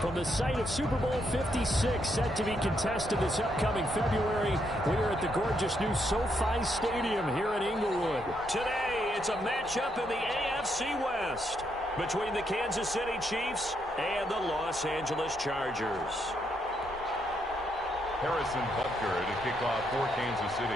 From the site of Super Bowl 56, set to be contested this upcoming February, we are at the gorgeous new SoFi Stadium here in Inglewood. Today, it's a matchup in the AFC West between the Kansas City Chiefs and the Los Angeles Chargers. Harrison Butker to kick off for Kansas City.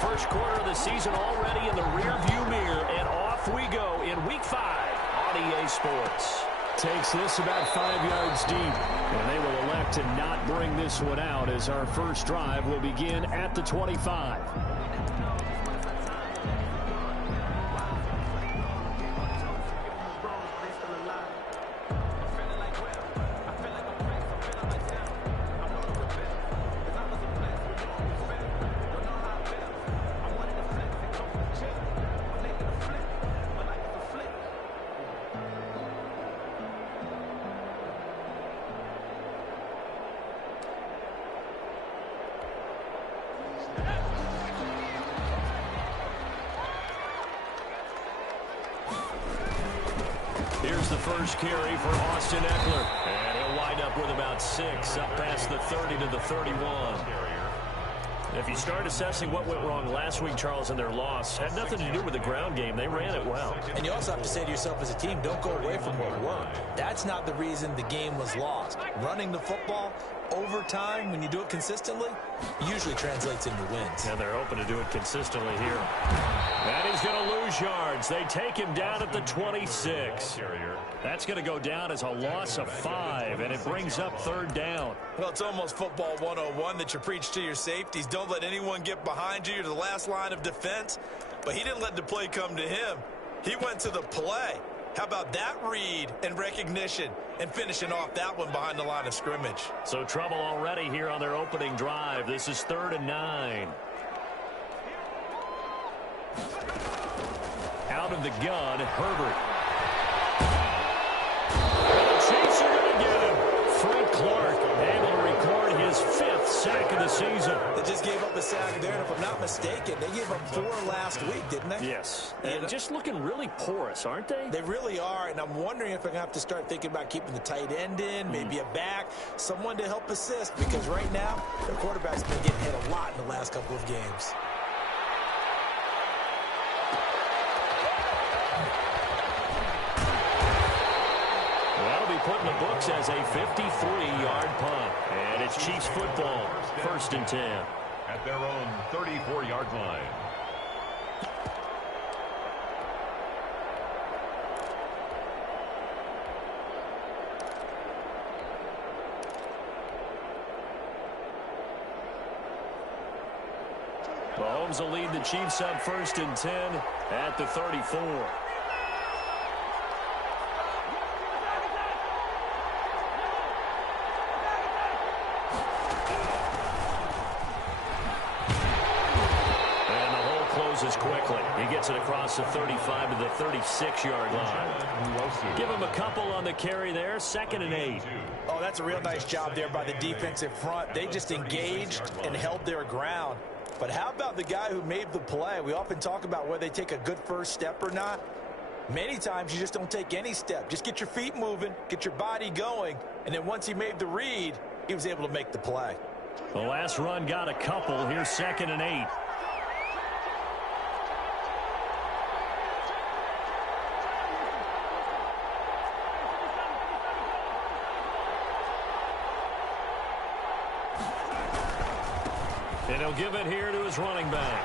First quarter of the season already in the rearview mirror, and off we go in Week 5 on EA Sports. Takes this about 5 yards deep, and they will elect to not bring this one out as our first drive will begin at the 25. Here's the first carry for Austin Eckler. And he'll wind up with about 6, up past the 30 to the 31. If you start assessing what went wrong last week, Charles, in their loss, had nothing to do with the ground game. They ran it well. And you also have to say to yourself as a team, don't go away from what worked. That's not the reason the game was lost. Running the football over time, when you do it consistently, usually translates into wins. And they're hoping to do it consistently here. And he's going to lose yards. They take him down at the 26. That's going to go down as a loss of 5, and it brings up 3rd down. Well, it's almost football 101 that you preach to your safeties. Don't let anyone get behind you. You're the last line of defense. But he didn't let the play come to him. He went to the play. How about that read and recognition and finishing off that one behind the line of scrimmage? So trouble already here on their opening drive. This is 3rd and 9. Out of the gun, Herbert. The Chiefs are going to get him. Frank Clark able to record his 5th sack of the season. They just gave up a sack there, and if I'm not mistaken, they gave up 4 last week, didn't they? Yes. And just looking really porous, aren't they? They really are, and I'm wondering if I'm going to have to start thinking about keeping the tight end in, maybe a back, someone to help assist, because right now, their quarterback's been getting hit a lot in the last couple of games. Put in the books as a 53-yard punt. And it's Chiefs football, 1st and 10. At their own 34-yard line. Mahomes will lead the Chiefs up 1st and 10 at the 34. Quickly. He gets it across the 35 to the 36-yard line. Give him a couple on the carry there. 2nd and 8. Oh, that's a real nice job there by the defensive front. They just engaged and held their ground. But how about the guy who made the play? We often talk about whether they take a good first step or not. Many times you just don't take any step. Just get your feet moving, get your body going, and then once he made the read, he was able to make the play. The last run got a couple. Here's 2nd and 8. And he'll give it here to his running back.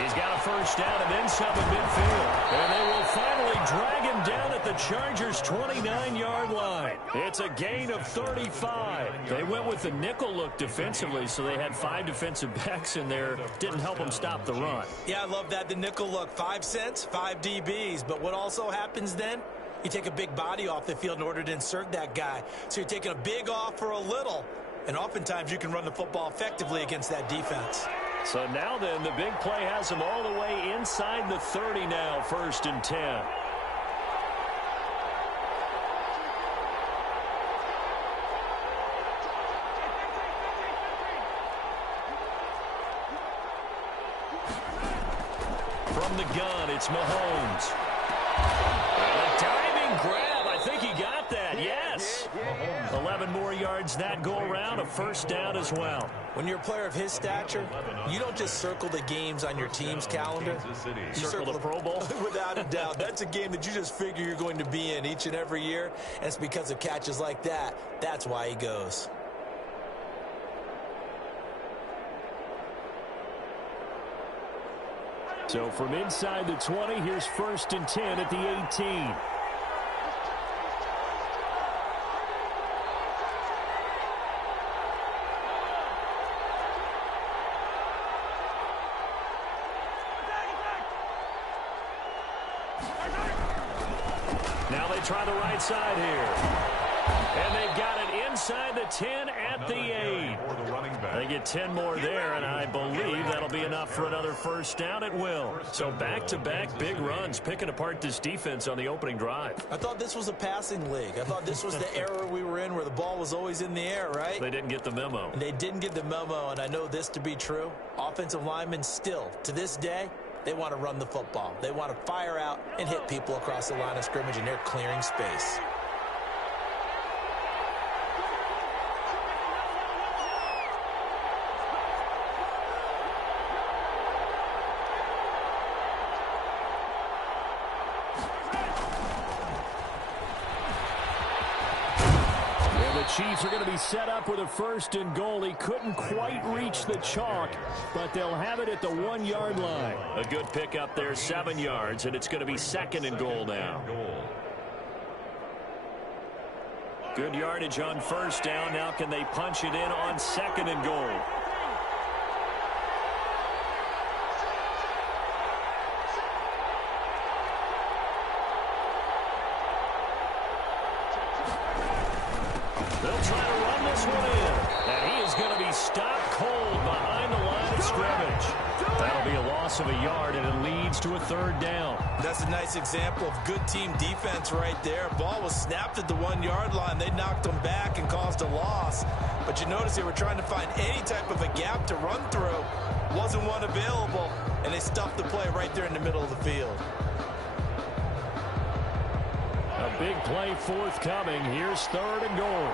He's got a first down and then some at midfield. And they will finally drag him down at the Chargers' 29-yard line. It's a gain of 35. They went with the nickel look defensively, so they had 5 defensive backs in there. Didn't help them stop the run. Yeah, I love that, the nickel look. 5 cents, 5 DBs. But what also happens then? You take a big body off the field in order to insert that guy. So you're taking a big off for a little. And oftentimes you can run the football effectively against that defense. So now then, the big play has them all the way inside the 30 now, 1st and 10. from the gun, it's Mahomes. A diving grab. I think he got that. Yes. 11 more yards that go around. A first down as well. When you're a player of his stature, you don't just circle the games on your team's calendar. You circle the Pro Bowl? Without a doubt. That's a game that you just figure you're going to be in each and every year. And it's because of catches like that. That's why he goes. So from inside the 20, here's 1st and 10 at the 18. Now they try the right side here. And they've got it inside the 10 at the 8. They get 10 more there, and I believe that'll be enough for another first down. It will. So back-to-back big runs, picking apart this defense on the opening drive. I thought this was a passing league. I thought this was the era we were in where the ball was always in the air, right? They didn't get the memo. They didn't get the memo, and I know this to be true. Offensive linemen still, to this day, they want to run the football. They want to fire out and hit people across the line of scrimmage, and they're clearing space. Chiefs are going to be set up with a 1st and goal. He couldn't quite reach the chalk, but they'll have it at the 1-yard line. A good pickup there, 7 yards, and it's going to be 2nd and goal now. Good yardage on 1st down. Now can they punch it in on 2nd and goal? They'll try to run this one in. And he is going to be stopped cold behind the line of scrimmage. That'll be a loss of a yard, and it leads to a 3rd down. That's a nice example of good team defense right there. Ball was snapped at the 1-yard line. They knocked them back and caused a loss. But you notice they were trying to find any type of a gap to run through. Wasn't one available, and they stuffed the play right there in the middle of the field. A big play forthcoming. Here's 3rd and goal.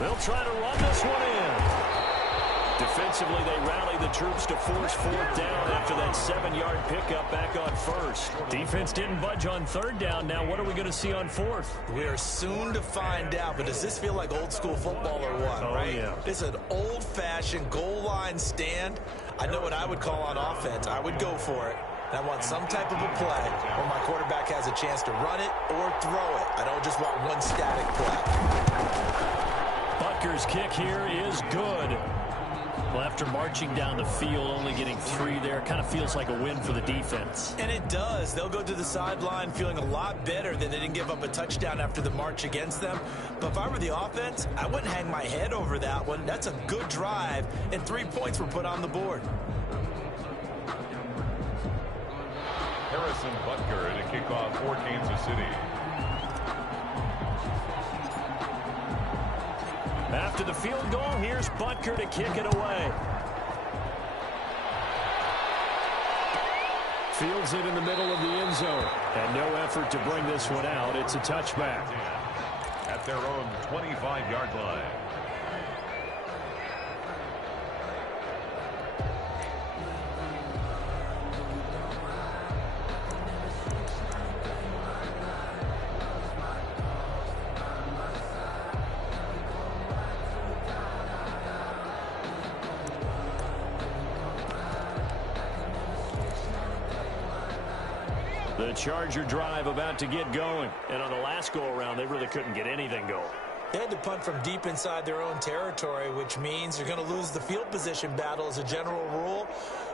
They'll try to run this one in. Defensively, they rally the troops to force 4th down after that 7-yard pickup back on 1st. Defense didn't budge on 3rd down. Now what are we going to see on 4th? We are soon to find out, but does this feel like old school football or what, right? Yeah. It's an old-fashioned goal line stand. I know what I would call on offense. I would go for it. And I want some type of a play where my quarterback has a chance to run it or throw it. I don't just want one static play. Butker's kick here is good. Well, after marching down the field, only getting 3 there, kind of feels like a win for the defense. And it does. They'll go to the sideline feeling a lot better that they didn't give up a touchdown after the march against them. But if I were the offense, I wouldn't hang my head over that one. That's a good drive, and 3 points were put on the board. Harrison Butker to kick off for Kansas City. After the field goal, here's Butker to kick it away. Fields it in the middle of the end zone. And no effort to bring this one out. It's a touchback. At their own 25-yard line. The Charger drive about to get going. And on the last go-around, they really couldn't get anything going. They had to punt from deep inside their own territory, which means they're going to lose the field position battle as a general rule.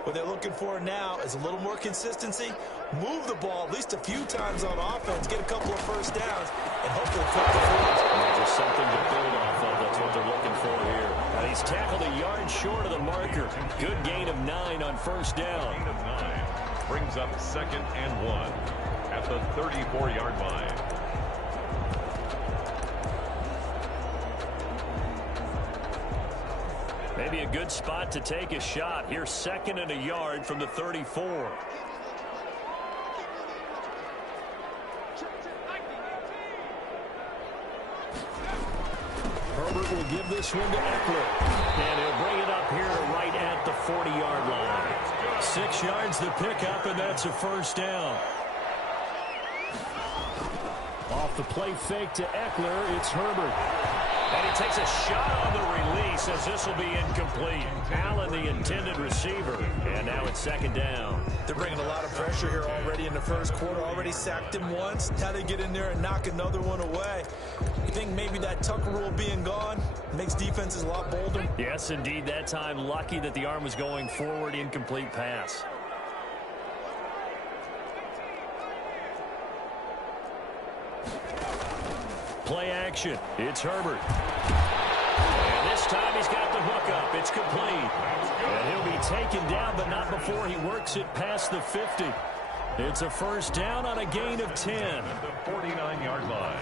What they're looking for now is a little more consistency, move the ball at least a few times on offense, get a couple of first downs, and hopefully flip the field. Just something to build off of. That's what they're looking for here. And he's tackled a yard short of the marker. Good gain of 9 on first down. Gain of 9 brings up 2nd and 1. At at the 34-yard line. Maybe a good spot to take a shot. Here's 2nd and a yard from the 34. Herbert will give this one to Eckler. And he'll bring it up here to right at the 40-yard line. 6 yards to pick up, and that's a first down. Off the play fake to Eckler, it's Herbert. And he takes a shot on the release as this will be incomplete. Allen, the intended receiver. And now it's 2nd down. They're bringing a lot of pressure here already in the first quarter. Already sacked him once. Now they get in there and knock another one away. You think maybe that Tucker rule being gone makes defenses a lot bolder? Yes, indeed. That time, lucky that the arm was going forward. Incomplete pass. Play action. It's Herbert. And this time he's got the hook up. It's complete. And he'll be taken down, but not before he works it past the 50. It's a first down on a gain of 10. At the 49-yard line.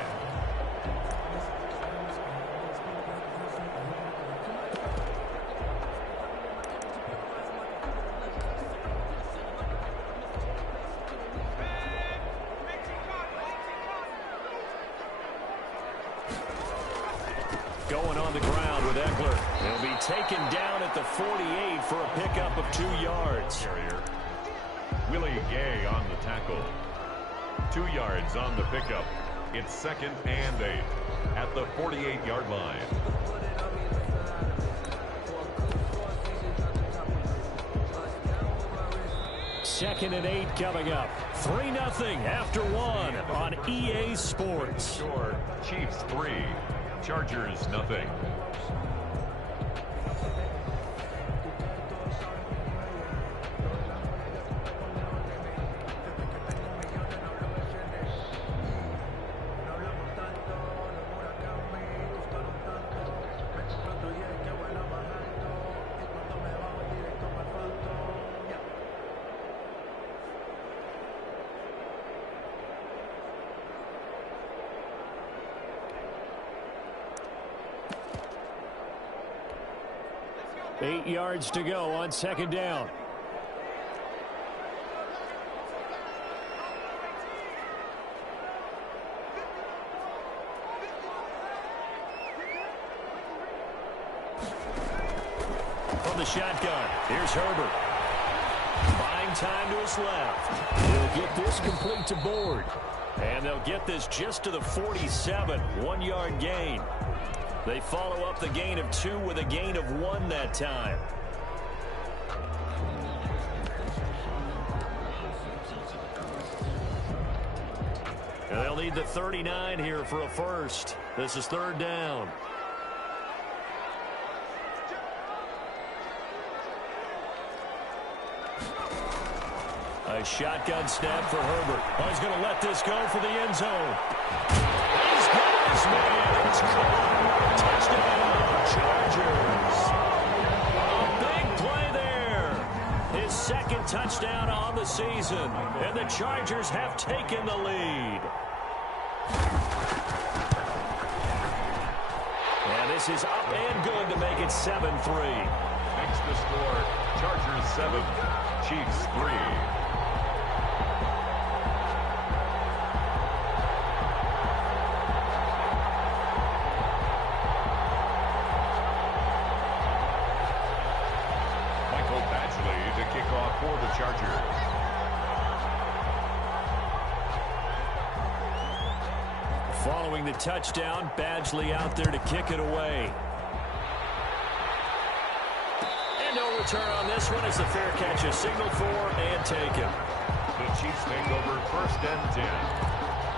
Going on the ground with Eckler. He'll be taken down at the 48 for a pickup of 2 yards. Carrier. Willie Gay on the tackle. 2 yards on the pickup. It's 2nd and 8 at the 48-yard line. Second and 8 coming up. 3-0 after 1 on EA Sports. Sure. Chiefs 3. Chargers nothing. Eight yards to go on 2nd down. From the shotgun, here's Herbert. Buying time to his left. He'll get this complete to Board. And they'll get this just to the 47. 1-yard gain. They follow up the gain of 2 with a gain of 1 that time. And they'll need the 39 here for a first. This is 3rd down. A shotgun snap for Herbert. Oh, he's going to let this go for the end zone. He's got his man. It's caught. Touchdown, Chargers. A big play there. His 2nd touchdown on the season. And the Chargers have taken the lead. And this is up and good to make it 7-3. Makes the score. Chargers 7. Chiefs 3. For the Chargers. Following the touchdown, Badgley out there to kick it away. And no return on this one as the fair catch is signaled for and taken. The Chiefs take over 1st and 10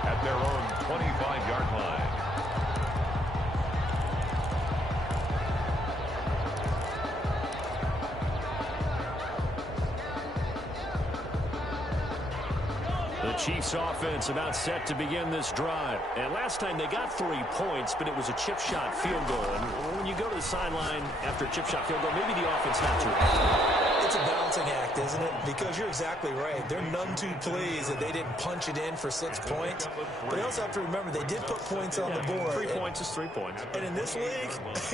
at their own 25-yard line. Chiefs offense about set to begin this drive. And last time they got 3 points, but it was a chip shot field goal. And when you go to the sideline after a chip shot field goal, maybe the offense had to. It's a balancing act, isn't it? Because you're exactly right. They're none too pleased that they didn't punch it in for 6 points. But they also have to remember they did put points on the board. 3 points is 3 points. And in this league,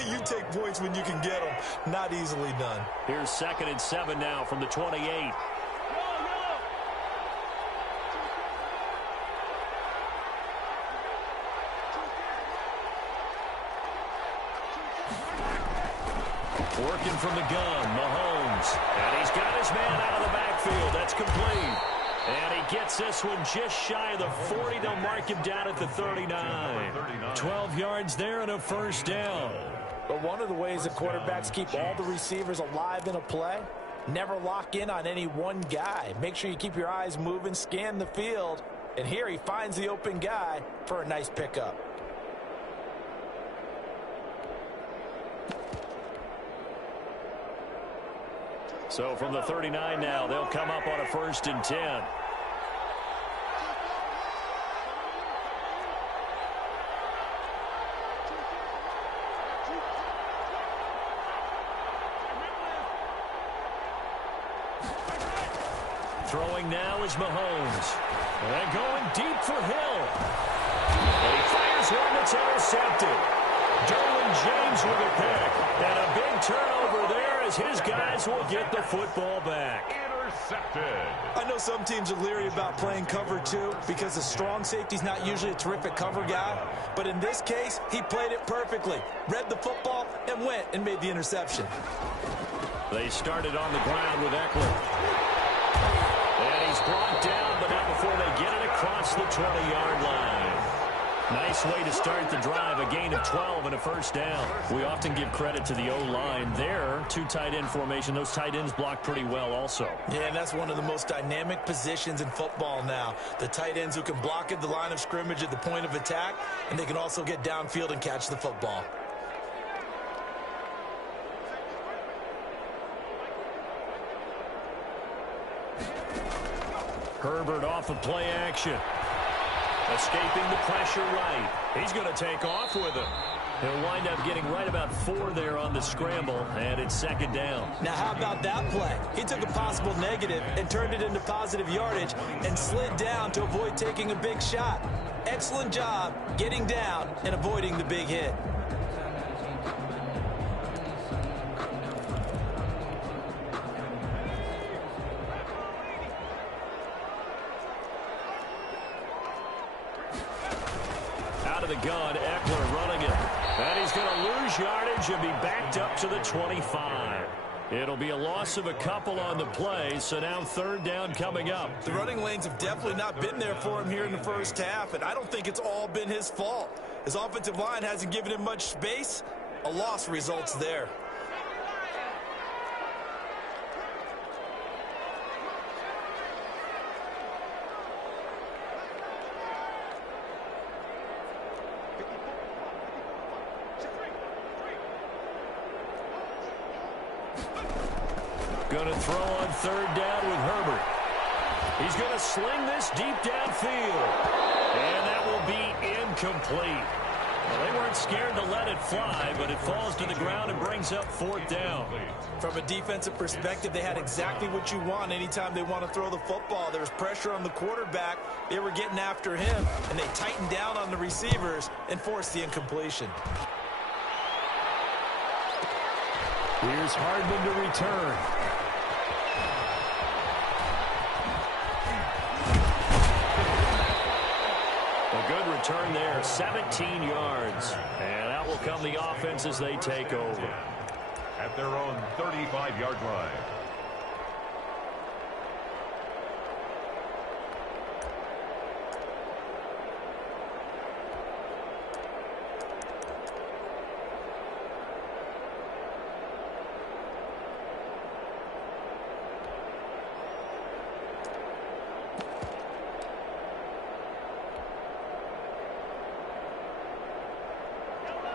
you take points when you can get them. Not easily done. Here's 2nd and 7 now from the 28. Working from the gun, Mahomes. And he's got his man out of the backfield. That's complete. And he gets this one just shy of the 40. They'll mark him down at the 39. 12 yards there and a first down. But one of the ways the quarterbacks keep all the receivers alive in a play, never lock in on any one guy. Make sure you keep your eyes moving, scan the field. And here he finds the open guy for a nice pickup. So from the 39 now, they'll come up on a 1st and 10. Throwing now is Mahomes. And going deep for Hill. And he fires one that's intercepted. Derwin James with a pick. And a big turnover there as his guys will get the football back. Intercepted. I know some teams are leery about playing cover 2 because the strong safety's not usually a terrific cover guy. But in this case, he played it perfectly. Read the football and went and made the interception. They started on the ground with Eckler. And he's brought down, but not before they get it across the 20-yard line. Nice way to start the drive, a gain of 12 and a first down. We often give credit to the O-line there. 2 tight end formation. Those tight ends block pretty well also. Yeah, and that's one of the most dynamic positions in football now. The tight ends who can block at the line of scrimmage at the point of attack, and they can also get downfield and catch the football. Herbert off of play action. Escaping the pressure right. He's going to take off with it. He'll wind up getting right about 4 there on the scramble, and it's 2nd down. Now, how about that play? He took a possible negative and turned it into positive yardage and slid down to avoid taking a big shot. Excellent job getting down and avoiding the big hit. Out of the gun, Eckler running it. And he's going to lose yardage and be backed up to the 25. It'll be a loss of a couple on the play, so now 3rd down coming up. The running lanes have definitely not been there for him here in the first half, and I don't think it's all been his fault. His offensive line hasn't given him much space. A loss results there. Going to throw on 3rd down with Herbert. He's going to sling this deep downfield. And that will be incomplete. Well, they weren't scared to let it fly, but it falls to the ground and brings up 4th down. From a defensive perspective, they had exactly what you want anytime they want to throw the football. There was pressure on the quarterback. They were getting after him, and they tightened down on the receivers and forced the incompletion. Here's Hardman to return. A good return there, 17 yards. And out will come the offense as they take over. At their own 35-yard line.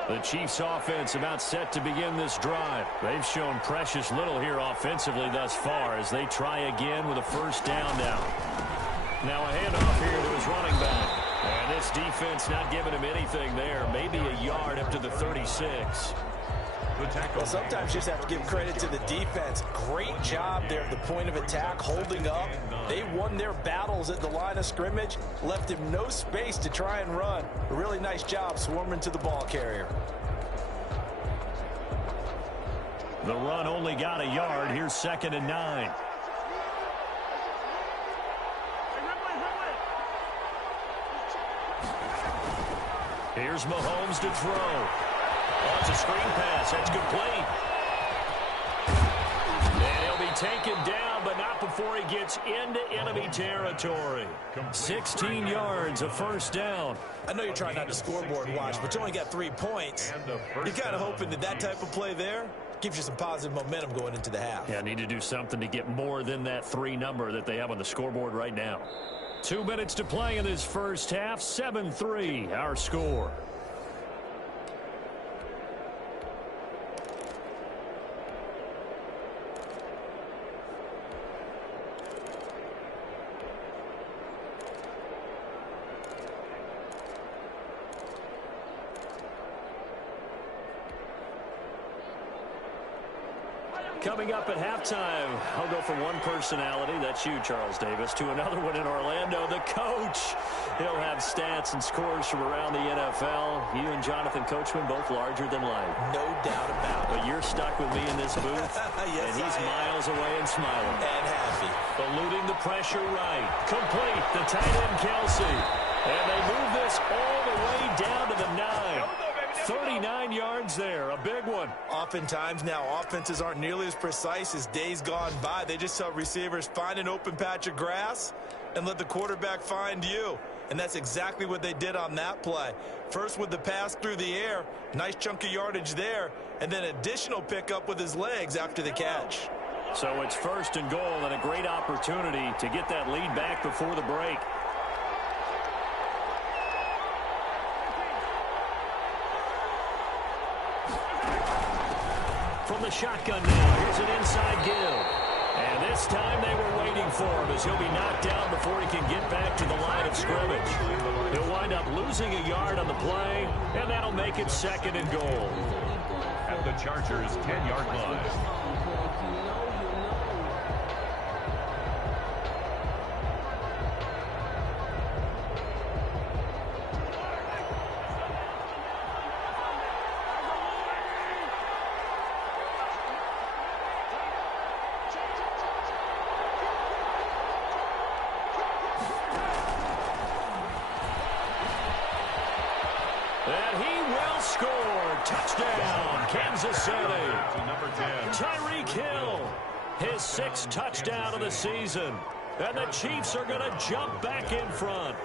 The Chiefs offense about set to begin this drive. They've shown precious little here offensively thus far as they try again with a first down now. Now a handoff here to his running back. And this defense not giving him anything there. Maybe a yard up to the 36. The tackle. Well, sometimes you just have to give credit to the defense. Great job there at the point of attack, holding up. They won their battles at the line of scrimmage, left him no space to try and run. A really nice job swarming to the ball carrier. The run only got a yard. Here's 2nd and 9. Here's Mahomes to throw. Oh, it's a screen pass. That's complete. And he'll be taken down, but not before he gets into enemy territory. 16 yards, a first down. I know you're trying not to scoreboard watch, but you only got 3 points. You're kind of hoping that that type of play there gives you some positive momentum going into the half. Yeah, need to do something to get more than that 3 number that they have on the scoreboard right now. 2 minutes to play in this first half. 7-3, our score. Coming up at halftime, I'll go from one personality, that's you, Charles Davis, to another one in Orlando, the coach. He'll have stats and scores from around the NFL. You and Jonathan Coachman both larger than life. No doubt about it. But you're stuck with me in this booth, Yes, and he's miles away and smiling. And happy. Eluding the pressure right. Complete, the tight end Kelsey. And they move this all the way down to the 9. 39 yards there, a big one. Oftentimes now, offenses aren't nearly as precise as days gone by. They just tell receivers, find an open patch of grass and let the quarterback find you. And that's exactly what they did on that play. First with the pass through the air, nice chunk of yardage there, and then additional pickup with his legs after the catch. So it's 1st and goal and a great opportunity to get that lead back before the break. From the shotgun now, here's an inside give. And this time they were waiting for him as he'll be knocked down before he can get back to the line of scrimmage. He'll wind up losing a yard on the play, and that'll make it 2nd and goal. At the Chargers' 10-yard line. And he will score. Touchdown, Kansas City. Number 10. Tyreek Hill, his 6th touchdown of the season. And the Chiefs are going to jump back in front.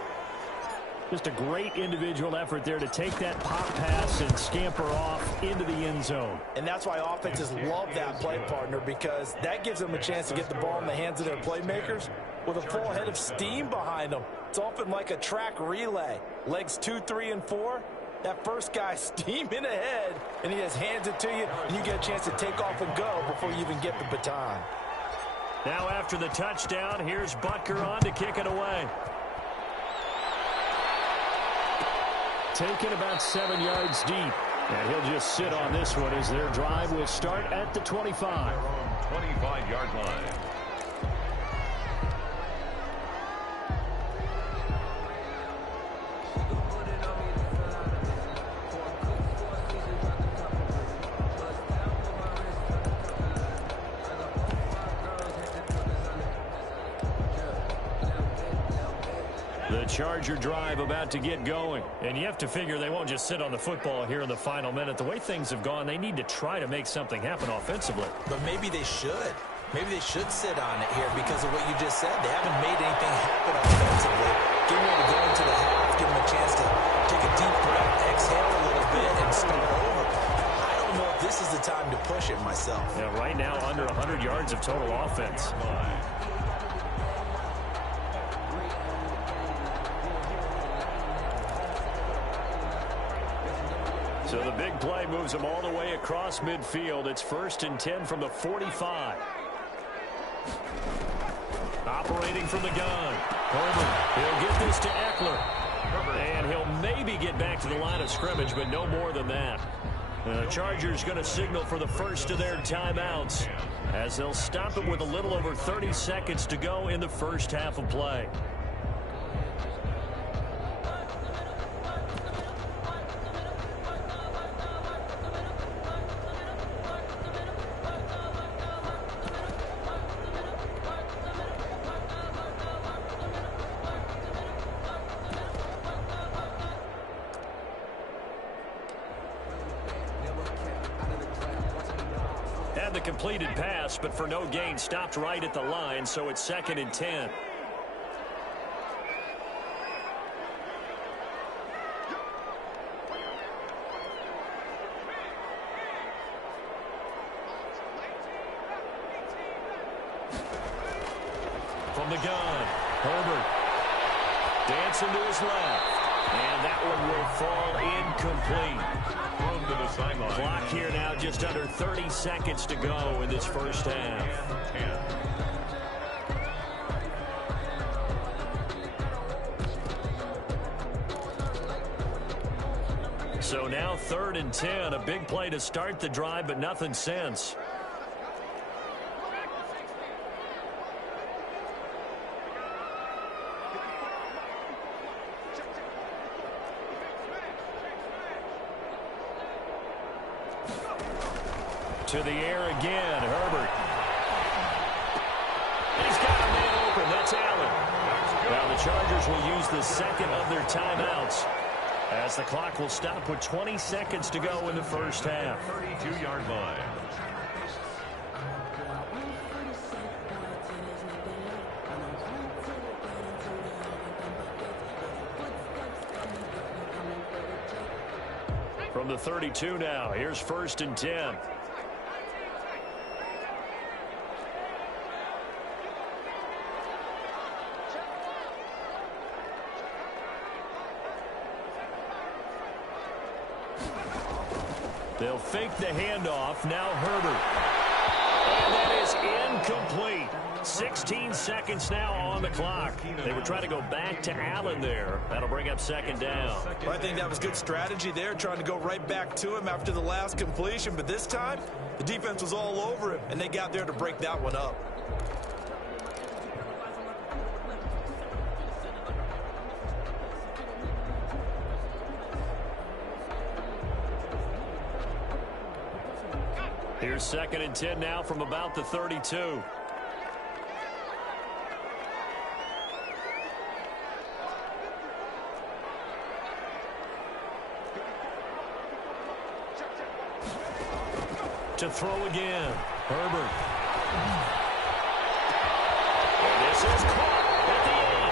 Just a great individual effort there to take that pop pass and scamper off into the end zone. And that's why offenses love that play, partner, because that gives them a chance to get the ball in the hands of their playmakers with a full head of steam behind them. It's often like a track relay. Legs 2, 3, and 4. That first guy steaming ahead, and he just hands it to you, and you get a chance to take off and go before you even get the baton. Now after the touchdown, here's Butker on to kick it away. Taken about 7 yards deep. And he'll just sit on this one as their drive will start at the 25. 25-yard line. The Charger drive about to get going. And you have to figure they won't just sit on the football here in the final minute. The way things have gone, they need to try to make something happen offensively. But maybe they should. Maybe they should sit on it here because of what you just said. They haven't made anything happen offensively. Give them to go into the half, give them a chance to take a deep breath, exhale a little bit, and start over. I don't know if this is the time to push it myself. Yeah, right now under 100 yards of total offense. So the big play moves them all the way across midfield. It's 1st and 10 from the 45. Operating from the gun. Herbert, he'll get this to Eckler. And he'll maybe get back to the line of scrimmage, but no more than that. The Chargers going to signal for the first of their timeouts as they'll stop it with a little over 30 seconds to go in the first half of play. Had the completed pass, but for no gain, stopped right at the line, so it's 2nd and 10. From the gun, Herbert dancing to his left, and that one will fall incomplete. Thrown to the sideline. Clock here now, just under 30 seconds to go in this first half. 10. So now 3rd and 10, a big play to start the drive, but nothing since. To the air again, Herbert. He's got a man open. That's Allen. Now the Chargers will use the second of their timeouts as the clock will stop with 20 seconds to go in the first half. 32-yard line. From the 32 now, here's 1st and 10. They'll fake the handoff. Now Herbert. And that is incomplete. 16 seconds now on the clock. They were trying to go back to Allen there. That'll bring up 2nd down. Well, I think that was good strategy there, trying to go right back to him after the last completion. But this time, the defense was all over him, and they got there to break that one up. Here's 2nd and 10 now from about the 32. To throw again, Herbert. And this is caught at the 8.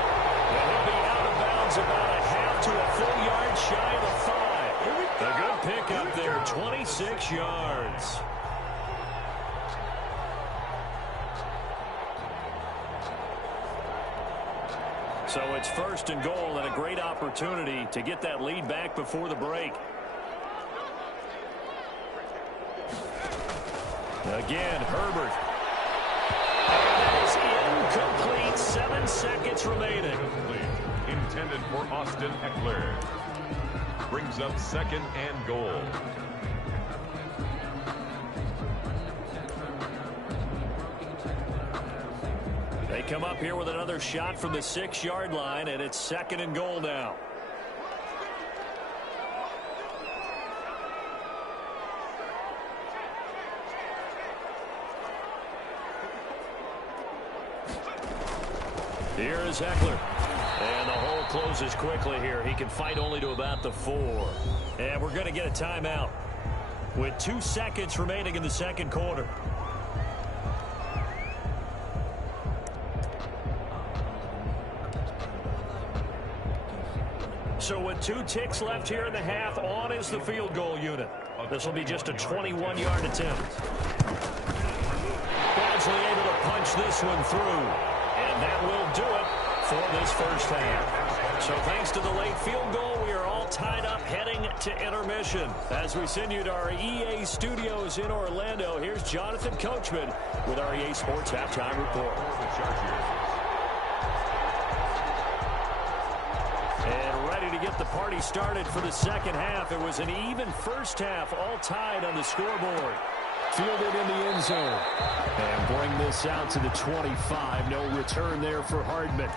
And he'll be out of bounds about a half to a full yard shy of the 5. A good pickup there, 26 yards. So it's 1st and goal and a great opportunity to get that lead back before the break. Again, Herbert. And that is incomplete. 7 seconds remaining. Intended for Austin Eckler. Brings up 2nd and goal. They come up here with another shot from the 6-yard line, and it's 2nd and goal now. Here is Eckler. And the hole closes quickly here. He can fight only to about the 4. And we're going to get a timeout with 2 seconds remaining in the second quarter. So with 2 ticks left here in the half, on is the field goal unit. This will be just a 21-yard attempt. Badgley able to punch this one through. And that will do it for this first half. So thanks to the late field goal, we are all tied up heading to intermission. As we send you to our EA studios in Orlando, here's Jonathan Coachman with our EA Sports Halftime Report. And ready to get the party started for the second half. It was an even first half, all tied on the scoreboard. Fielded in the end zone. And bring this out to the 25. No return there for Hardman.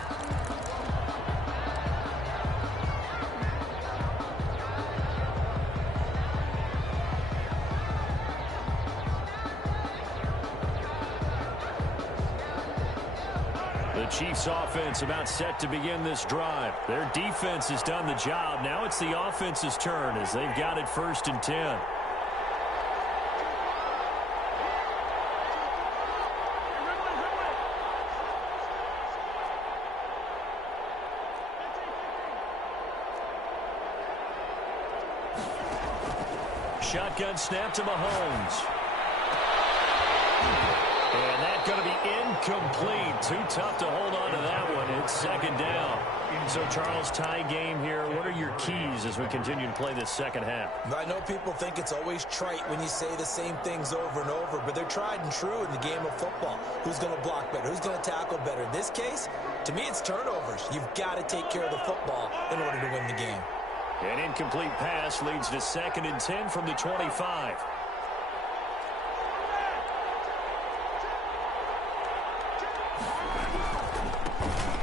The Chiefs offense about set to begin this drive. Their defense has done the job. Now it's the offense's turn as they've got it 1st and 10. Shotgun snap to Mahomes. And that's going to be incomplete. Too tough to hold on to that one. It's 2nd down. So, Charles, tie game here. What are your keys as we continue to play this second half? I know people think it's always trite when you say the same things over and over, but they're tried and true in the game of football. Who's going to block better? Who's going to tackle better? In this case, to me, it's turnovers. You've got to take care of the football in order to win the game. An incomplete pass leads to 2nd and 10 from the 25.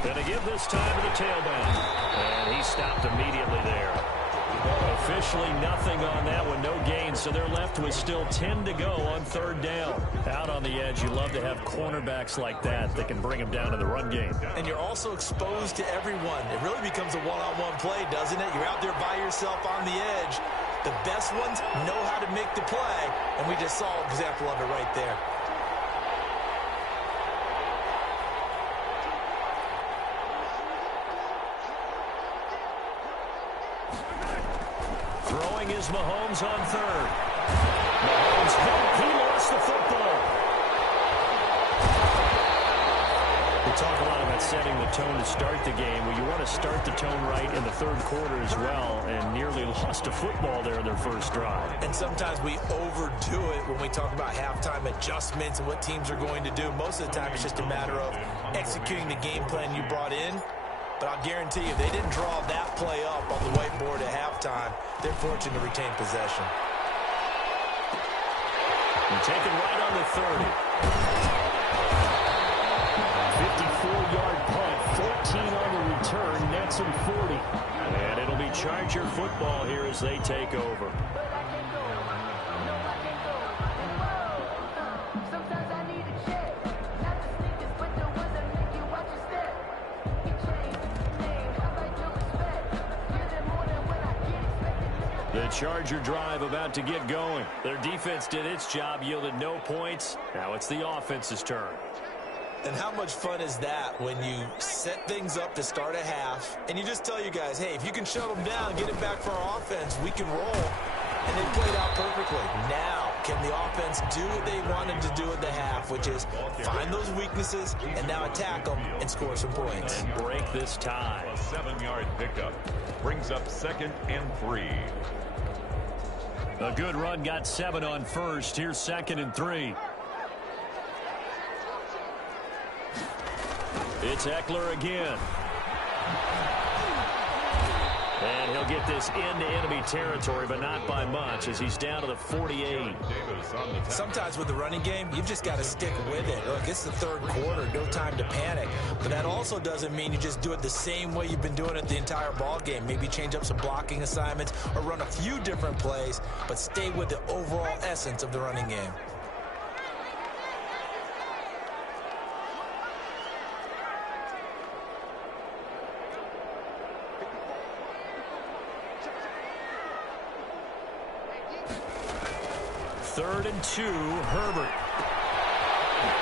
Gonna give this time to the tailback. And he stopped immediately there. Officially nothing on that one, no gain, so they're left with still 10 to go on 3rd down. Out on the edge, you love to have cornerbacks like that can bring them down to the run game. And you're also exposed to everyone. It really becomes a one-on-one play, doesn't it? You're out there by yourself on the edge. The best ones know how to make the play, and we just saw an example of it right there. Throwing is Mahomes on 3rd. Mahomes hit. He lost the football. We talk a lot about setting the tone to start the game. Well, you want to start the tone right in the 3rd quarter as well, and nearly lost a football there in their first drive. And sometimes we overdo it when we talk about halftime adjustments and what teams are going to do. Most of the time, it's just a matter of executing the game plan you brought in. But I'll guarantee you, if they didn't draw that play up on the whiteboard at halftime, they're fortunate to retain possession. And taken right on the 30. 54-yard punt, 14 on the return, nets and 40. And it'll be Charger football here as they take over. The Charger drive about to get going. Their defense did its job, yielded no points. Now it's the offense's turn. And how much fun is that when you set things up to start a half, and you just tell you guys, hey, if you can shut them down, get it back for our offense, we can roll. And they played out perfectly. Now, can the offense do what they wanted to do at the half, which is find those weaknesses and now attack them and score some points. And break this tie. A 7-yard pickup brings up 2nd and 3. A good run got 7 on 1st. Here's 2nd and 3. It's Eckler again. And he'll get this into enemy territory, but not by much as he's down to the 48. Sometimes with the running game, you've just got to stick with it. Look, it's the 3rd quarter, no time to panic. But that also doesn't mean you just do it the same way you've been doing it the entire ball game. Maybe change up some blocking assignments or run a few different plays, but stay with the overall essence of the running game. Third and 2, Herbert.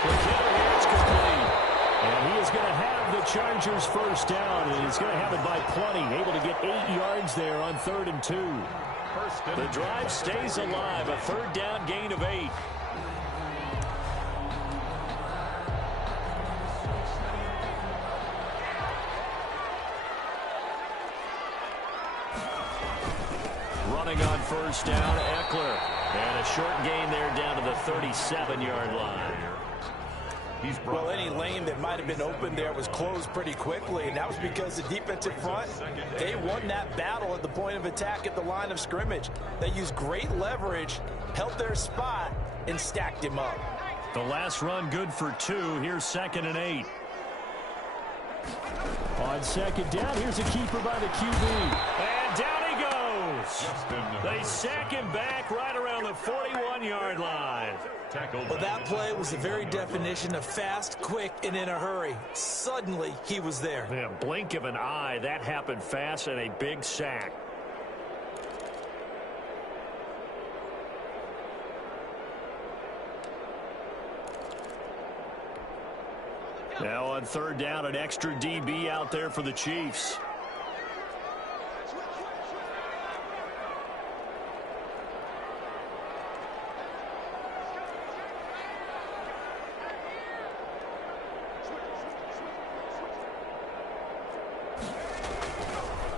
The kicker here is complete. And he is going to have the Chargers first down, and he's going to have it by plenty. Able to get 8 yards there on 3rd and 2. The drive stays alive. A 3rd down gain of 8. Running on first down, Eckler. And a short gain there down to the 37-yard line. Well, any lane that might have been open there was closed pretty quickly, and that was because the defensive front, they won that battle at the point of attack at the line of scrimmage. They used great leverage, held their spot, and stacked him up. The last run good for 2. Here's 2nd and 8. On 2nd down, here's a keeper by the QB. And down he goes. They sack him back right around the 41-yard line. Well, that play was the very definition of fast, quick, and in a hurry. Suddenly, he was there. Yeah, blink of an eye. That happened fast and a big sack. Now on 3rd down, an extra DB out there for the Chiefs.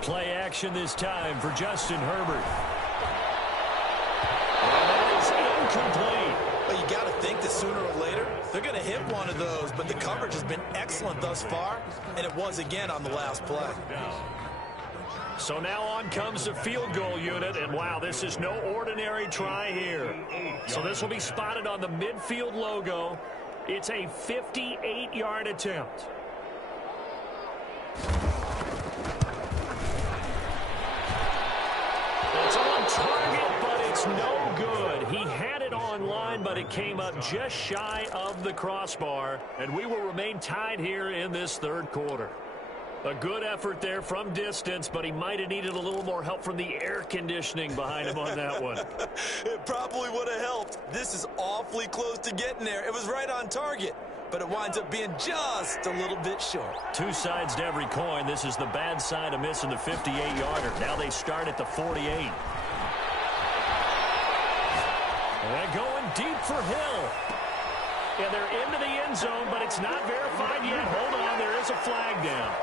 Play action this time for Justin Herbert. And that is incomplete. Well, you got to think that sooner or later, they're going to hit one of those, but the coverage has been excellent thus far, and it was again on the last play. So now on comes the field goal unit, and wow, this is no ordinary try here. So this will be spotted on the midfield logo. It's a 58-yard attempt. It's on target, but it's no good. He had it on line, but it came up just shy of the crossbar, and we will remain tied here in this 3rd quarter. A good effort there from distance, but he might have needed a little more help from the air conditioning behind him on that one. It probably would have helped. This is awfully close to getting there. It was right on target, but it winds up being just a little bit short. 2 sides to every coin. This is the bad side of missing the 58-yarder. Now they start at the 48. And going deep for Hill. And they're into the end zone, but it's not verified yet. Hold on, there is a flag down.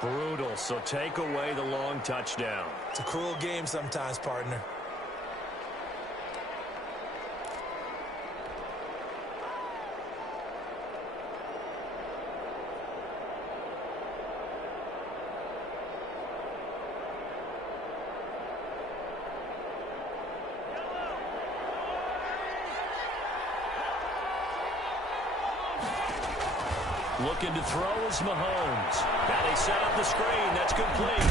Brutal, so take away the long touchdown. It's a cruel game sometimes, partner. Looking to throw is Mahomes. Now they set up the screen. That's complete.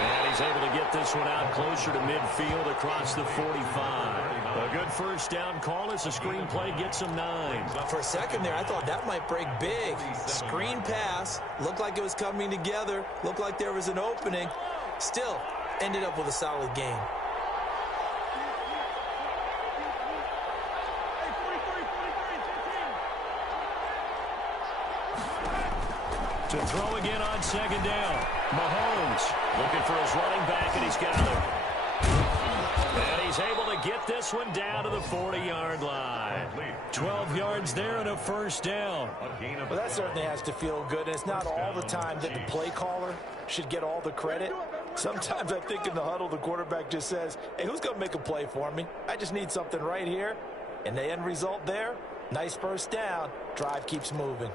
And he's able to get this one out closer to midfield across the 45. A good first down call as the screen play gets him 9. For a second there, I thought that might break big. Screen pass. Looked like it was coming together. Looked like there was an opening. Still, ended up with a solid game. To throw again on 2nd down. Mahomes looking for his running back, and he's got him. And he's able to get this one down to the 40-yard line. 12 yards there and a first down. Well, that certainly has to feel good, and it's not all the time that the play caller should get all the credit. Sometimes I think in the huddle, the quarterback just says, hey, who's going to make a play for me? I just need something right here. And the end result there, nice first down. Drive keeps moving.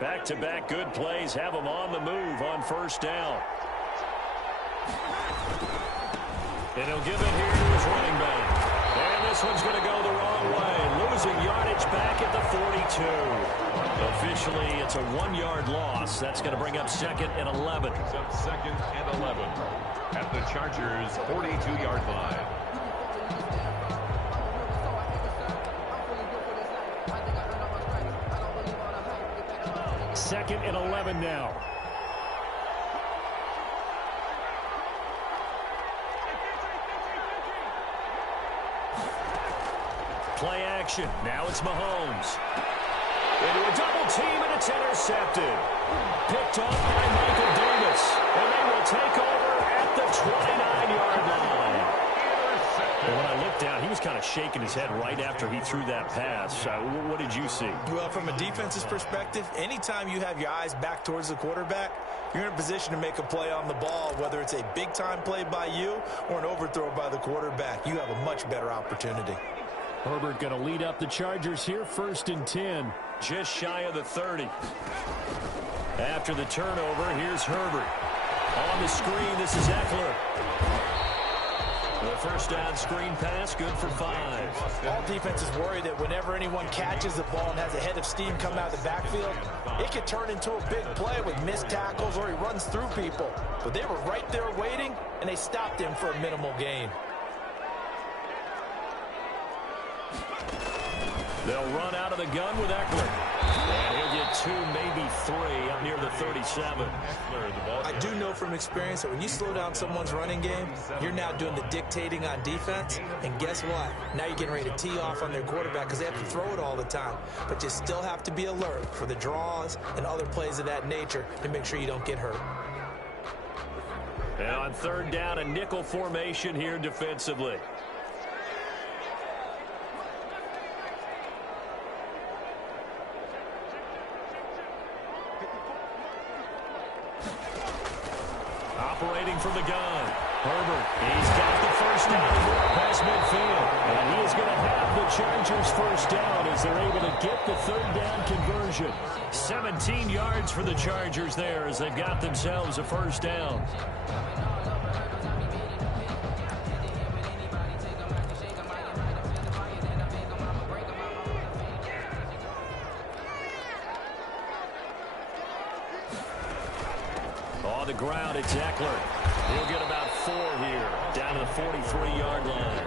Back-to-back good plays have him on the move on first down. And he'll give it here to his running back. And this one's going to go the wrong way. Losing yardage back at the 42. Officially, it's a 1-yard loss. That's going to bring up 2nd and 11. It's up 2nd and 11 at the Chargers' 42-yard line. 2nd and 11 now. Play action. Now it's Mahomes. Into a double team, and it's intercepted. Picked off by Michael Davis. And they will take over at the 29-yard line. And when I looked down, he was kind of shaking his head right after he threw that pass. What did you see? Well, from a defense's perspective, anytime you have your eyes back towards the quarterback, you're in a position to make a play on the ball, whether it's a big-time play by you or an overthrow by the quarterback. You have a much better opportunity. Herbert going to lead up the Chargers here, 1st and 10. Just shy of the 30. After the turnover, here's Herbert. On the screen, this is Eckler. The first down screen pass, good for 5. All defenses worry that whenever anyone catches the ball and has a head of steam come out of the backfield, it could turn into a big play with missed tackles or he runs through people. But they were right there waiting, and they stopped him for a minimal gain. They'll run out of the gun with Eckler. And he'll get 2, maybe 3 up near the 37. I do know from experience that when you slow down someone's running game, you're now doing the dictating on defense. And guess what? Now you're getting ready to tee off on their quarterback because they have to throw it all the time. But you still have to be alert for the draws and other plays of that nature to make sure you don't get hurt. And on 3rd down, a nickel formation here defensively. Operating from the gun. Herbert, he's got the first down past midfield. And he is going to have the Chargers first down as they're able to get the 3rd down conversion. 17 yards for the Chargers there as they've got themselves a first down. On the ground, it's Eckler. He'll get about 4 here, down to the 43-yard line.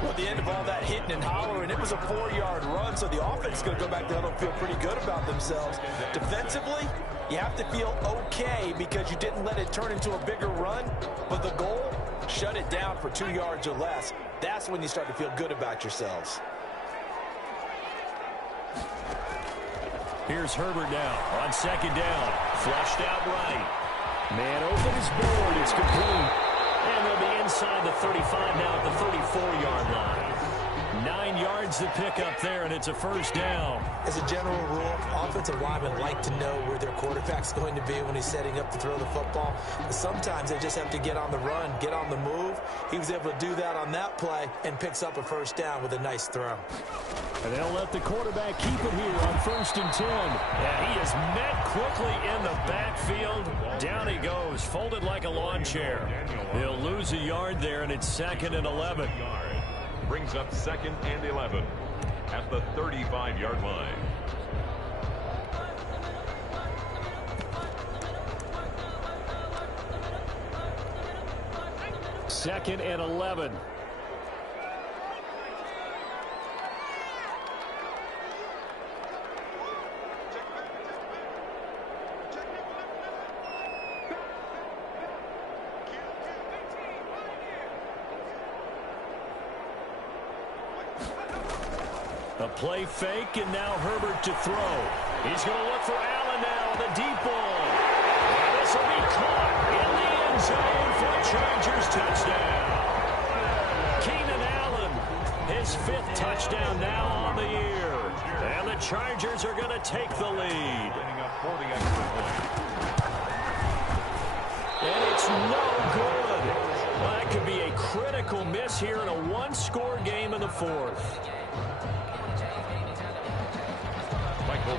Well, at the end of all that hitting and hollering, it was a 4-yard run, so the offense is going to go back there and feel pretty good about themselves. Defensively, you have to feel okay because you didn't let it turn into a bigger run, but the goal, shut it down for 2 yards or less. That's when you start to feel good about yourselves. Here's Herbert now on 2nd down. Flushed out right. Man open is board. It's complete. And they'll be inside the 35 now at the 34-yard line. 9 yards to pick up there, and it's a first down. As a general rule, offensive linemen like to know where their quarterback's going to be when he's setting up to throw the football. But sometimes they just have to get on the run, get on the move. He was able to do that on that play and picks up a first down with a nice throw. And they'll let the quarterback keep it here on 1st and 10. And he is met quickly in the backfield. Down he goes, folded like a lawn chair. He'll lose a yard there, and it's 2nd and 11. Brings up 2nd and 11 at the 35-yard line. Second and 11. A play fake, and now Herbert to throw. He's going to look for Allen now, the deep ball. This will be caught in the end zone for a Chargers touchdown. Keenan Allen, his 5th touchdown now on the year. And the Chargers are going to take the lead. And it's no good. Well, that could be a critical miss here in a 1-score game in the 4th.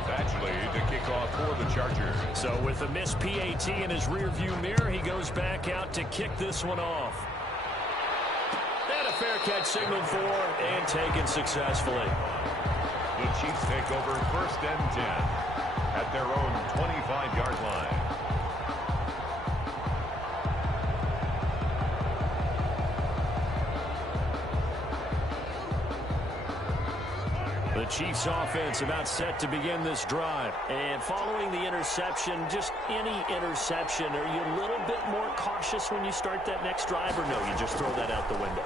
Badgley to kick off for the Chargers. So with a missed PAT in his rearview mirror, he goes back out to kick this one off. And a fair catch signaled for and taken successfully. The Chiefs take over 1st and 10 at their own 25-yard line. The Chiefs offense about set to begin this drive. And following the interception, just any interception, are you a little bit more cautious when you start that next drive, or no, you just throw that out the window?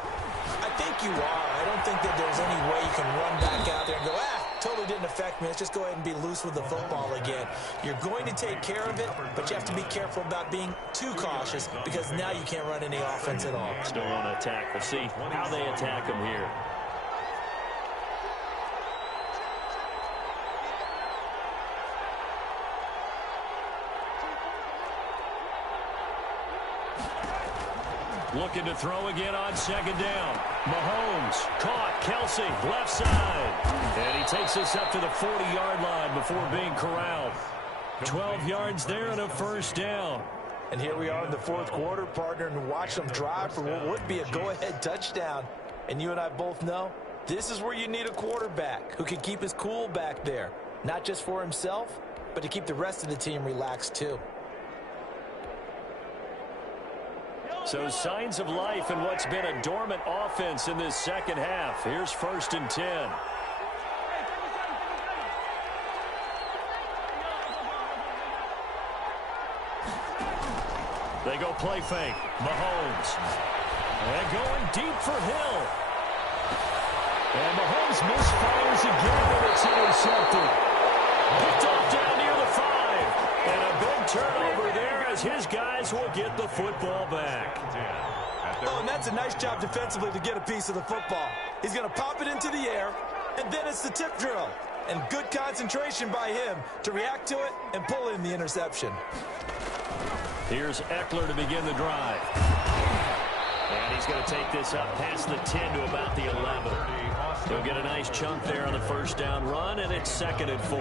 I think you are. I don't think that there's any way you can run back out there and go, totally didn't effect, man. Let's just go ahead and be loose with the football again. You're going to take care of it, but you have to be careful about being too cautious because now you can't run any offense at all. Still want to attack. We'll see how they attack him here. Looking to throw again on second down. Mahomes caught. Kelsey, left side. And he takes us up to the 40-yard line before being corralled. 12 yards there and a first down. And here we are in the fourth quarter, partner, and watch them drive for what would be a go-ahead touchdown. And you and I both know this is where you need a quarterback who can keep his cool back there. Not just for himself, but to keep the rest of the team relaxed too. So signs of life in what's been a dormant offense in this second half. Here's 1st and 10. They go play fake. Mahomes. And going deep for Hill. And Mahomes misfires again, and it's intercepted. Picked off down near the 5. And a big turnover there as his guys will get the football back. Oh, and that's a nice job defensively to get a piece of the football. He's going to pop it into the air, and then it's the tip drill. And good concentration by him to react to it and pull in the interception. Here's Eckler to begin the drive. And he's going to take this up past the 10 to about the 11. He'll get a nice chunk there on the first down run, and it's 2nd and 4.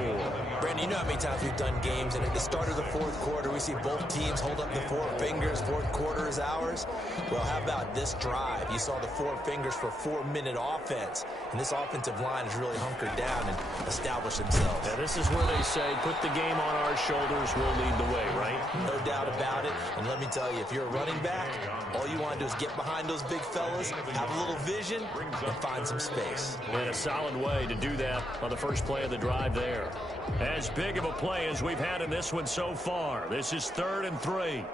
Brandon, you know how many times we've done games, and at the start of the fourth quarter, we see both teams hold up the 4 fingers. Fourth quarter is ours. Well, how about this drive? You saw the 4 fingers for 4-minute offense, and this offensive line has really hunkered down and established themselves. Yeah, this is where they say, put the game on our shoulders, we'll lead the way, right? No doubt about it, and let me tell you, if you're a running back, all you want to do is get behind those big fellas, have a little vision, and find some space. And a solid way to do that on the first play of the drive there. As big of a play as we've had in this one so far. This is 3rd and 3.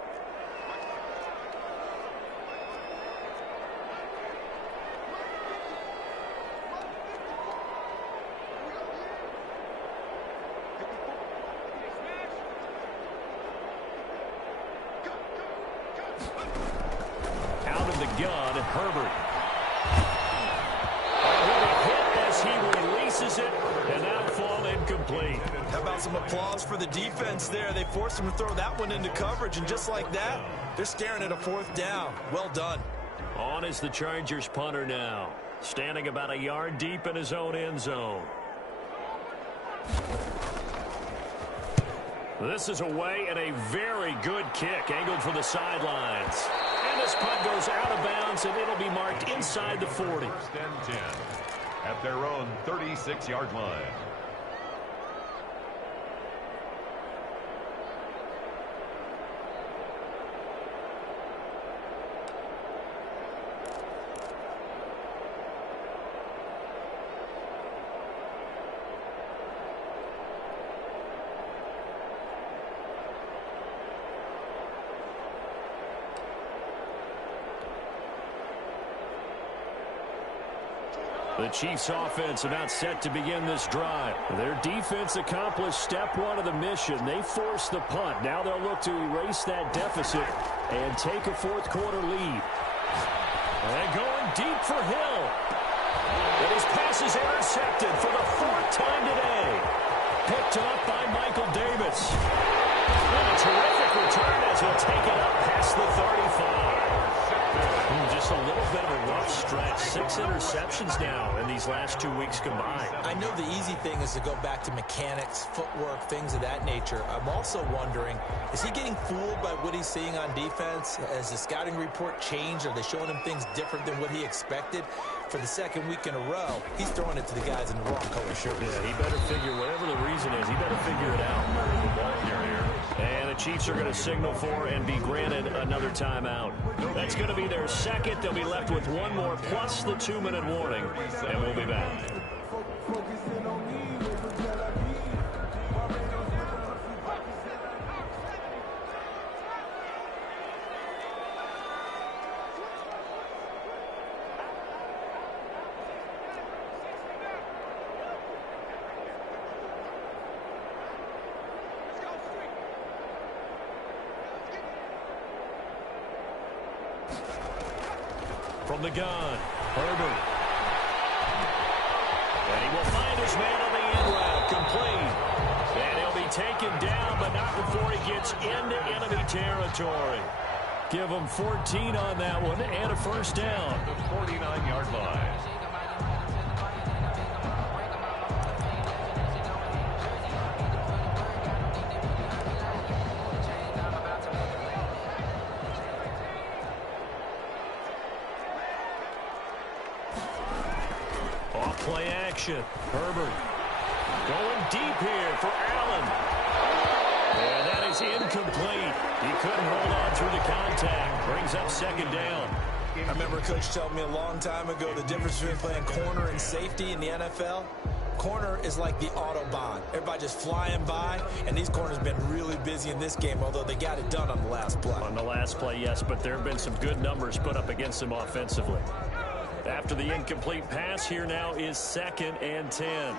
Out of the gun, Herbert. He releases it, and that'll fall incomplete. How about some applause for the defense there? They forced him to throw that one into coverage, and just like that, they're staring at a 4th down. Well done. On is the Chargers punter now, standing about a yard deep in his own end zone. This is away and a very good kick, angled for the sidelines. And this punt goes out of bounds, and it'll be marked inside the 40. 1st and 10. At their own 36-yard line. The Chiefs offense about set to begin this drive. Their defense accomplished step 1 of the mission. They forced the punt. Now they'll look to erase that deficit and take a fourth quarter lead. And going deep for Hill. And his pass is intercepted for the 4th time today. Picked up by Michael Davis. And a terrific return as he'll take it up past the 35. Just a little bit of a rough stretch. 6 interceptions now in these last 2 weeks combined. I know the easy thing is to go back to mechanics, footwork, things of that nature. I'm also wondering, is he getting fooled by what he's seeing on defense? Has the scouting report changed? Are they showing him things different than what he expected? For the 2nd week in a row, he's throwing it to the guys in the wrong color shirt. Yeah, he better figure, whatever the reason is, he better figure it out. And the Chiefs are going to signal for and be granted another timeout. That's going to be their 2nd. They'll be left with 1 more plus the 2-minute warning, and we'll be back. From the gun, Herbert. And he will find his man on the end route, complete. And he'll be taken down, but not before he gets into enemy territory. Give him 14 on that one and a first down. The 49-yard line. Off-play action. Herbert going deep here for Allen. And that is incomplete. He couldn't hold on through the contact. Brings up second down. I remember Coach telling me a long time ago the difference between playing corner and safety in the NFL. Corner is like the Autobahn. Everybody just flying by, and these corners have been really busy in this game, although they got it done on the last play. On the last play, yes, but there have been some good numbers put up against them offensively. After the incomplete pass, here now is 2nd and 10.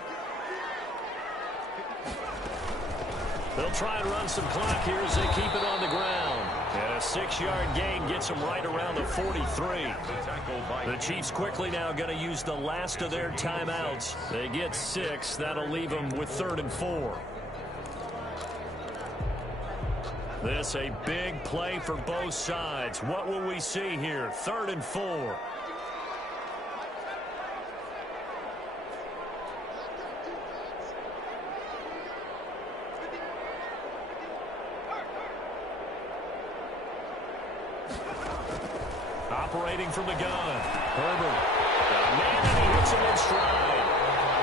They'll try and run some clock here as they keep it on the ground. And a 6-yard gain gets them right around the 43. The Chiefs quickly now going to use the last of their timeouts. They get 6. That'll leave them with 3rd and 4. This a big play for both sides. What will we see here? 3rd and 4. Operating from the gun, Herbert. Man, and he hits him in stride.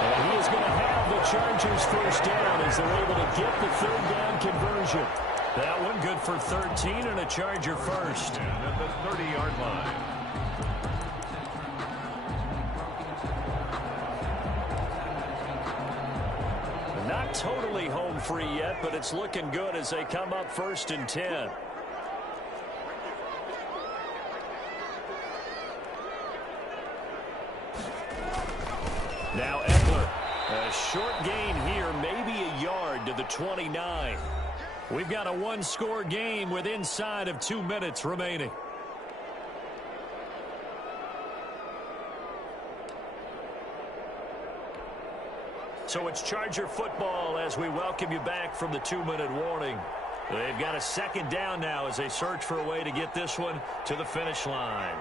And he is going to have the Chargers first down as they're able to get the 3rd down conversion. That one good for 13 and a Charger first. And at the 30-yard line. Not totally home free yet, but it's looking good as they come up 1st and 10. Now Eckler, a short gain here, maybe a yard to the 29. We've got a one-score game with inside of 2 minutes remaining. So it's Charger football as we welcome you back from the 2-minute warning. They've got a 2nd down now as they search for a way to get this one to the finish line.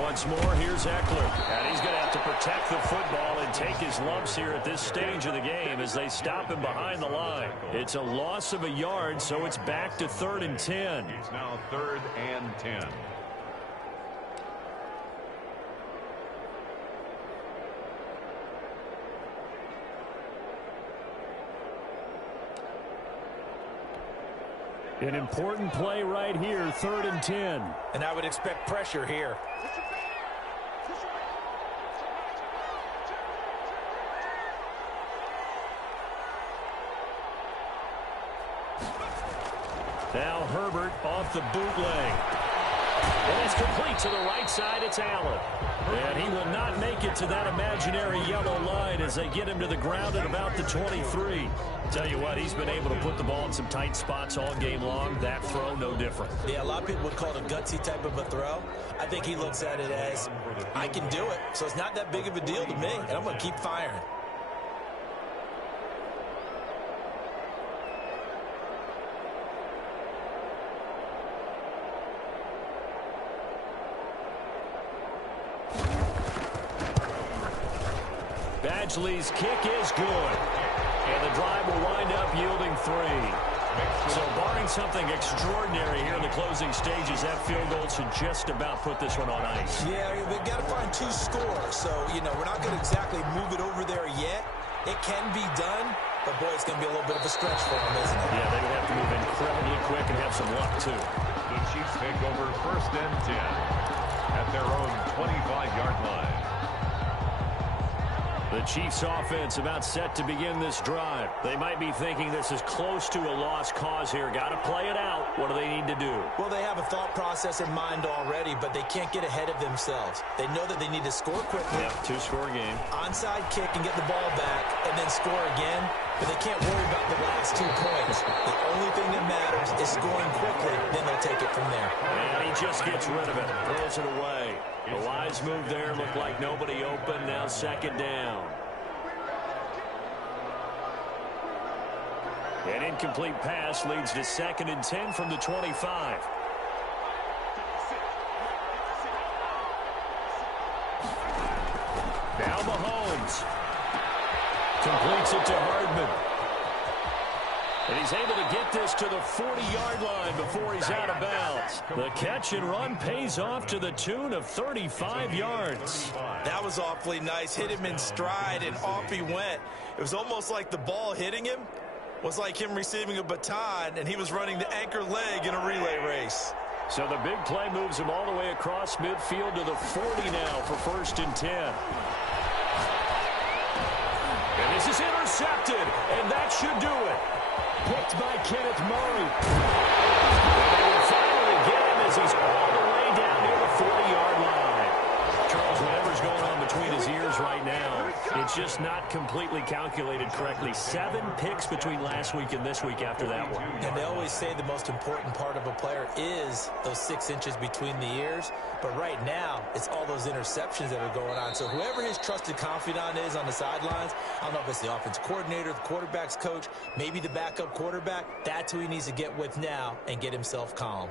Once more, here's Eckler. And he's going to have to protect the football and take his lumps here at this stage of the game as they stop him behind the line. It's a loss of a yard, so it's back to 3rd and 10. It's now 3rd and 10. An important play right here, 3rd and 10. And I would expect pressure here. Now Herbert off the bootleg. And it's complete to the right side. It's Allen. And he will not make it to that imaginary yellow line as they get him to the ground at about the 23. Tell you what, he's been able to put the ball in some tight spots all game long. That throw, no different. Yeah, a lot of people would call it a gutsy type of a throw. I think he looks at it as, I can do it. So it's not that big of a deal to me, and I'm going to keep firing. Badgley's kick is good. And the drive will wind up yielding 3. So barring something extraordinary here in the closing stages, that field goal should just about put this one on ice. Yeah, we've got to find 2 scores. So, you know, we're not going to exactly move it over there yet. It can be done, but, boy, it's going to be a little bit of a stretch for them, isn't it? Yeah, they would have to move incredibly quick and have some luck, too. The Chiefs take over 1st and 10 at their own 25-yard line. The Chiefs offense about set to begin this drive. They might be thinking this is close to a lost cause here. Got to play it out. What do they need to do? Well, they have a thought process in mind already, but they can't get ahead of themselves. They know that they need to score quickly. Yep, 2-score game. Onside kick and get the ball back, and then score again. but they can't worry about the last 2 points. The only thing that matters is scoring quickly, then they'll take it from there. And he just gets rid of it, throws it away. A wise move there, looked like nobody open, now second down. An incomplete pass leads to 2nd and 10 from the 25. Now Mahomes completes it to Hardman. And he's able to get this to the 40-yard line before he's out of bounds. The catch and run pays off to the tune of 35 yards. That was awfully nice. Hit him in stride, and off he went. It was almost like the ball hitting him was like him receiving a baton, and he was running the anchor leg in a relay race. So the big play moves him all the way across midfield to the 40 now for 1st and 10. And this is intercepted, and that should do it. Picked by Kenneth Murray. And they will finally get him as he's all the way down near the 40-yard line. Charles, whatever's going on between his ears right now, it's just not completely calculated correctly. 7 picks between last week and this week after that one. And they always say the most important part of a player is those 6 inches between the ears. But right now, it's all those interceptions that are going on. So whoever his trusted confidant is on the sidelines, I don't know if it's the offense coordinator, the quarterback's coach, maybe the backup quarterback, that's who he needs to get with now and get himself calm.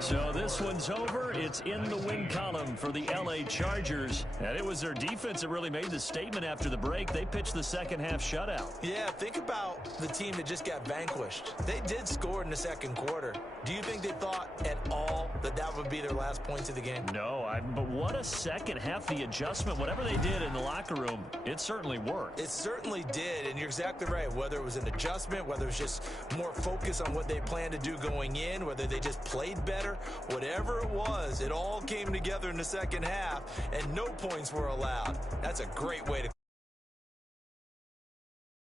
So this one's over. It's in the win column for the LA Chargers. And it was their defense that really made the statement after the break. They pitched the second-half shutout. Yeah, think about the team that just got vanquished. They did score in the second quarter. Do you think they thought at all that that would be their last points of the game? No, but what a second half. The adjustment, whatever they did in the locker room, it certainly worked. It certainly did, and you're exactly right. Whether it was an adjustment, whether it was just more focus on what they planned to do going in, whether they just played better, whatever it was, it all came together in the second half, and no points were allowed. That's a great way to